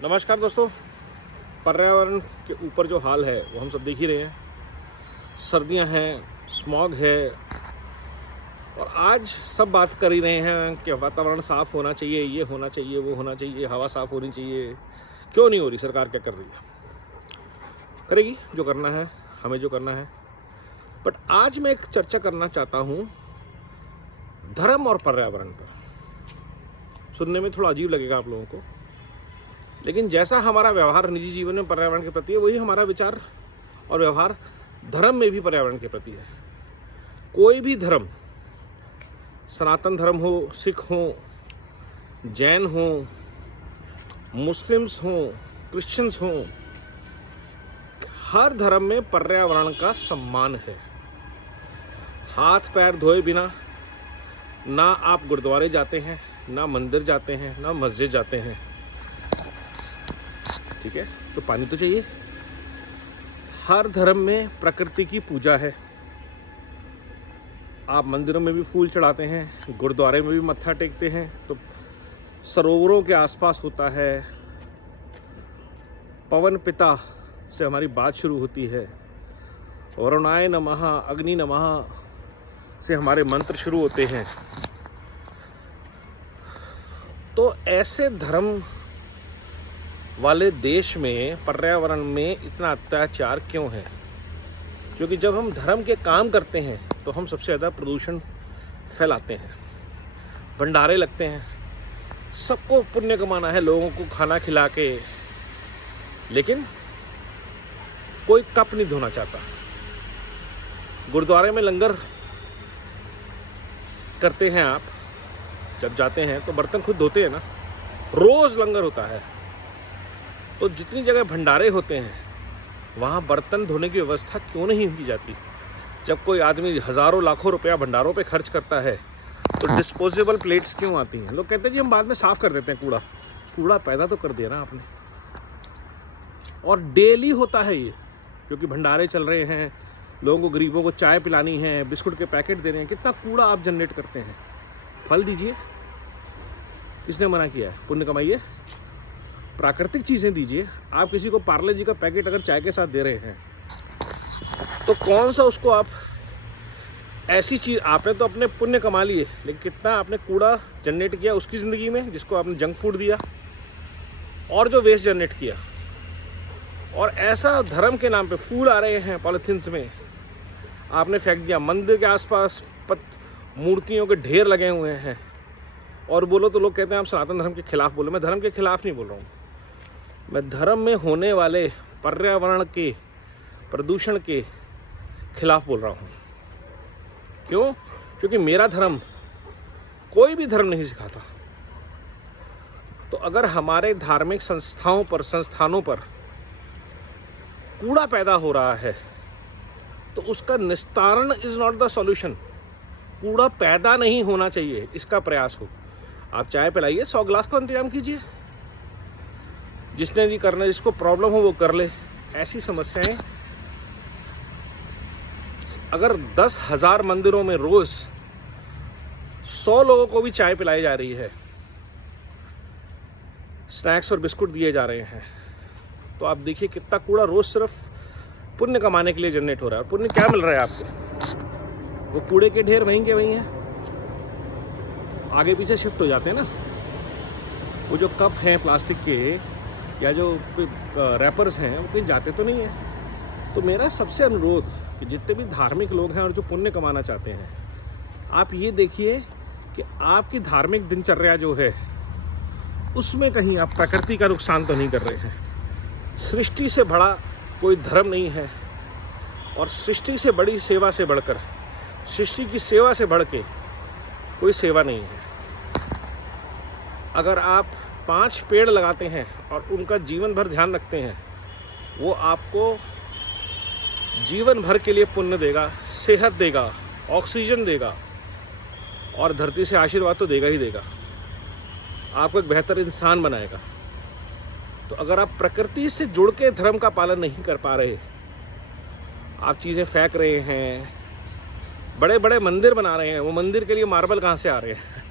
नमस्कार दोस्तों। पर्यावरण के ऊपर जो हाल है वो हम सब देख ही रहे हैं। सर्दियां हैं, स्मॉग है, और आज सब बात कर ही रहे हैं कि वातावरण साफ़ होना चाहिए, ये होना चाहिए, वो होना चाहिए, हवा साफ़ होनी चाहिए। क्यों नहीं हो रही? सरकार क्या कर रही है? करेगी जो करना है, हमें जो करना है। बट आज मैं एक चर्चा करना चाहता हूँ धर्म और पर्यावरण पर। सुनने में थोड़ा अजीब लगेगा आप लोगों को, लेकिन जैसा हमारा व्यवहार निजी जीवन में पर्यावरण के प्रति है, वही हमारा विचार और व्यवहार धर्म में भी पर्यावरण के प्रति है। कोई भी धर्म, सनातन धर्म हो, सिख हो, जैन हो, मुस्लिम्स हो, क्रिश्चियंस हो, हर धर्म में पर्यावरण का सम्मान है। हाथ पैर धोए बिना ना आप गुरुद्वारे जाते हैं, ना मंदिर जाते हैं, ना मस्जिद जाते हैं। ठीक है, तो पानी तो चाहिए। हर धर्म में प्रकृति की पूजा है। आप मंदिरों में भी फूल चढ़ाते हैं, गुरुद्वारे में भी मत्था टेकते हैं, तो सरोवरों के आसपास होता है। पवन पिता से हमारी बात शुरू होती है। वरुणाय नमः, अग्नि नमः से हमारे मंत्र शुरू होते हैं। तो ऐसे धर्म वाले देश में पर्यावरण में इतना अत्याचार क्यों है? क्योंकि जब हम धर्म के काम करते हैं तो हम सबसे ज़्यादा प्रदूषण फैलाते हैं। भंडारे लगते हैं, सबको पुण्य कमाना है, लोगों को खाना खिला के, लेकिन कोई कप नहीं धोना चाहता। गुरुद्वारे में लंगर करते हैं, आप जब जाते हैं तो बर्तन खुद धोते हैं ना, रोज लंगर होता है। तो जितनी जगह भंडारे होते हैं वहाँ बर्तन धोने की व्यवस्था क्यों नहीं की जाती? जब कोई आदमी हज़ारों लाखों रुपया भंडारों पे खर्च करता है तो डिस्पोजेबल प्लेट्स क्यों आती हैं? लोग कहते हैं जी हम बाद में साफ़ कर देते हैं। कूड़ा पैदा तो कर दिया ना आपने। और डेली होता है ये, क्योंकि भंडारे चल रहे हैं, लोगों को, गरीबों को चाय पिलानी है, बिस्कुट के पैकेट दे रहे हैं। कितना कूड़ा आप जनरेट करते हैं। फल दीजिए, किसने मना किया है? पुण्य कमाइए, प्राकृतिक चीज़ें दीजिए। आप किसी को पार्ले जी का पैकेट अगर चाय के साथ दे रहे हैं तो कौन सा उसको आप ऐसी चीज़, आपने तो अपने पुण्य कमा लिए, लेकिन कितना आपने कूड़ा जनरेट किया उसकी ज़िंदगी में, जिसको आपने जंक फूड दिया, और जो वेस्ट जनरेट किया। और ऐसा धर्म के नाम पे फूल आ रहे हैं पॉलीथीन्स में, आपने फेंक दिया। मंदिर के आसपास मूर्तियों के ढेर लगे हुए हैं, और बोलो तो लोग कहते हैं आप सनातन धर्म के खिलाफ बोलो। मैं धर्म के खिलाफ नहीं बोल रहा हूँ, मैं धर्म में होने वाले पर्यावरण के प्रदूषण के खिलाफ बोल रहा हूँ। क्यों? क्योंकि मेरा धर्म कोई भी धर्म नहीं सिखाता। तो अगर हमारे धार्मिक संस्थानों पर कूड़ा पैदा हो रहा है तो उसका निस्तारण इज नॉट द सॉल्यूशन। कूड़ा पैदा नहीं होना चाहिए, इसका प्रयास हो। आप चाय पिलाइए, 100 गिलास का इंतजाम कीजिए। जिसने भी करना, जिसको प्रॉब्लम हो वो कर ले। ऐसी समस्याएं अगर 10,000 मंदिरों में रोज 100 लोगों को भी चाय पिलाई जा रही है, स्नैक्स और बिस्कुट दिए जा रहे हैं, तो आप देखिए कितना कूड़ा रोज सिर्फ पुण्य कमाने के लिए जनरेट हो रहा है। और पुण्य क्या मिल रहा है आपको? वो कूड़े के ढेर वहीं के वहीं हैं, आगे पीछे शिफ्ट हो जाते हैं ना। वो जो कप हैं प्लास्टिक के या जो रैपर्स हैं, वो कहीं जाते तो नहीं हैं। तो मेरा सबसे अनुरोध कि जितने भी धार्मिक लोग हैं और जो पुण्य कमाना चाहते हैं, आप ये देखिए कि आपकी धार्मिक दिनचर्या जो है उसमें कहीं आप प्रकृति का नुकसान तो नहीं कर रहे हैं। सृष्टि से बड़ा कोई धर्म नहीं है, और सृष्टि से बड़ी सेवा से बढ़कर, सृष्टि की सेवा से बढ़ के कोई सेवा नहीं है। अगर आप 5 पेड़ लगाते हैं और उनका जीवन भर ध्यान रखते हैं, वो आपको जीवन भर के लिए पुण्य देगा, सेहत देगा, ऑक्सीजन देगा, और धरती से आशीर्वाद तो देगा ही देगा। आपको एक बेहतर इंसान बनाएगा। तो अगर आप प्रकृति से जुड़ के धर्म का पालन नहीं कर पा रहे, आप चीज़ें फेंक रहे हैं, बड़े बड़े मंदिर बना रहे हैं, वो मंदिर के लिए मार्बल कहाँ से आ रहे हैं?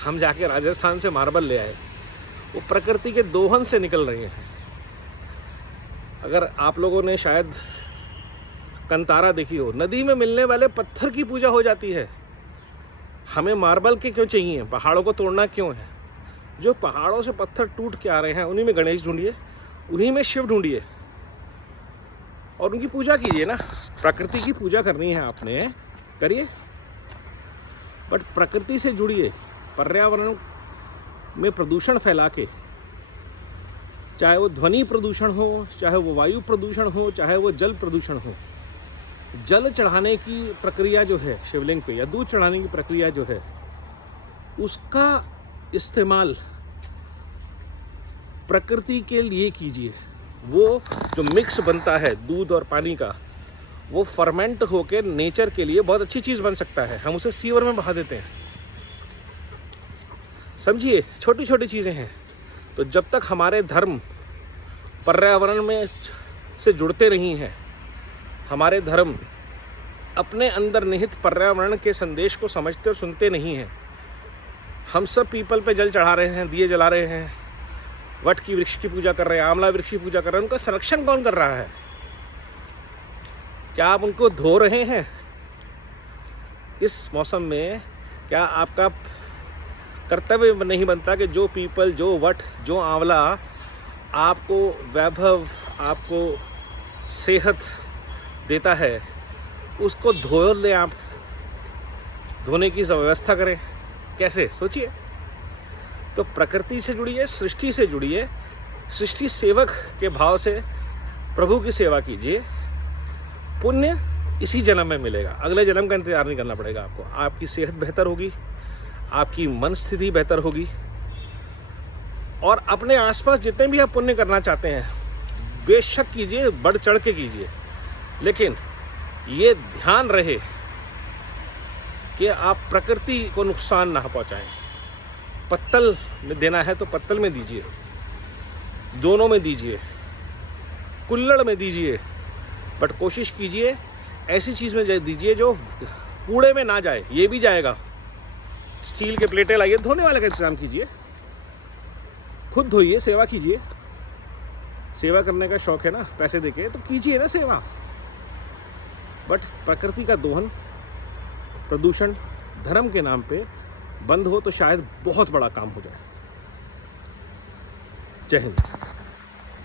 हम जाके राजस्थान से मार्बल ले आए, वो प्रकृति के दोहन से निकल रहे हैं। अगर आप लोगों ने शायद कंतारा देखी हो, नदी में मिलने वाले पत्थर की पूजा हो जाती है। हमें मार्बल के क्यों चाहिए, पहाड़ों को तोड़ना क्यों है? जो पहाड़ों से पत्थर टूट के आ रहे हैं उन्हीं में गणेश ढूंढिए, उन्हीं में शिव ढूंढिए और उनकी पूजा कीजिए ना। प्रकृति की पूजा करनी है आपने, करिए, बट प्रकृति से जुड़िए। पर्यावरण में प्रदूषण फैला के, चाहे वो ध्वनि प्रदूषण हो, चाहे वो वायु प्रदूषण हो, चाहे वो जल प्रदूषण हो, जल चढ़ाने की प्रक्रिया जो है शिवलिंग पे, या दूध चढ़ाने की प्रक्रिया जो है, उसका इस्तेमाल प्रकृति के लिए कीजिए। वो जो मिक्स बनता है दूध और पानी का, वो फर्मेंट होकर नेचर के लिए बहुत अच्छी चीज़ बन सकता है। हम उसे सीवर में बहा देते हैं। समझिए, छोटी छोटी चीज़ें हैं। तो जब तक हमारे धर्म पर्यावरण में से जुड़ते नहीं हैं, हमारे धर्म अपने अंदर निहित पर्यावरण के संदेश को समझते और सुनते नहीं हैं, हम सब पीपल पे जल चढ़ा रहे हैं, दिए जला रहे हैं, वट की वृक्ष की पूजा कर रहे हैं, आंवला वृक्ष की पूजा कर रहे हैं, उनका संरक्षण कौन कर रहा है? क्या आप उनको धो रहे हैं? इस मौसम में क्या आपका कर्तव्य नहीं बनता कि जो पीपल, जो वट, जो आंवला आपको वैभव, आपको सेहत देता है, उसको धो ले, आप धोने की व्यवस्था करें? कैसे, सोचिए। तो प्रकृति से जुड़िए, सृष्टि से जुड़िए, सृष्टि सेवक के भाव से प्रभु की सेवा कीजिए। पुण्य इसी जन्म में मिलेगा, अगले जन्म का इंतजार नहीं करना पड़ेगा आपको। आपकी सेहत बेहतर होगी, आपकी मन स्थिति बेहतर होगी, और अपने आसपास जितने भी आप पुण्य करना चाहते हैं बेशक कीजिए, बढ़ चढ़ के कीजिए, लेकिन ये ध्यान रहे कि आप प्रकृति को नुकसान ना पहुंचाएं। पत्तल में देना है तो पत्तल में दीजिए, दोनों में दीजिए, कुल्हड़ में दीजिए, बट कोशिश कीजिए ऐसी चीज़ में दीजिए जो कूड़े में ना जाए। ये भी जाएगा, स्टील के प्लेटें लाइए, धोने वाले का इंतजाम कीजिए, खुद धोइए, सेवा कीजिए। सेवा करने का शौक है ना, पैसे देके, तो कीजिए ना सेवा। बट प्रकृति का दोहन, प्रदूषण धर्म के नाम पे बंद हो तो शायद बहुत बड़ा काम हो जाए। जय हिंद।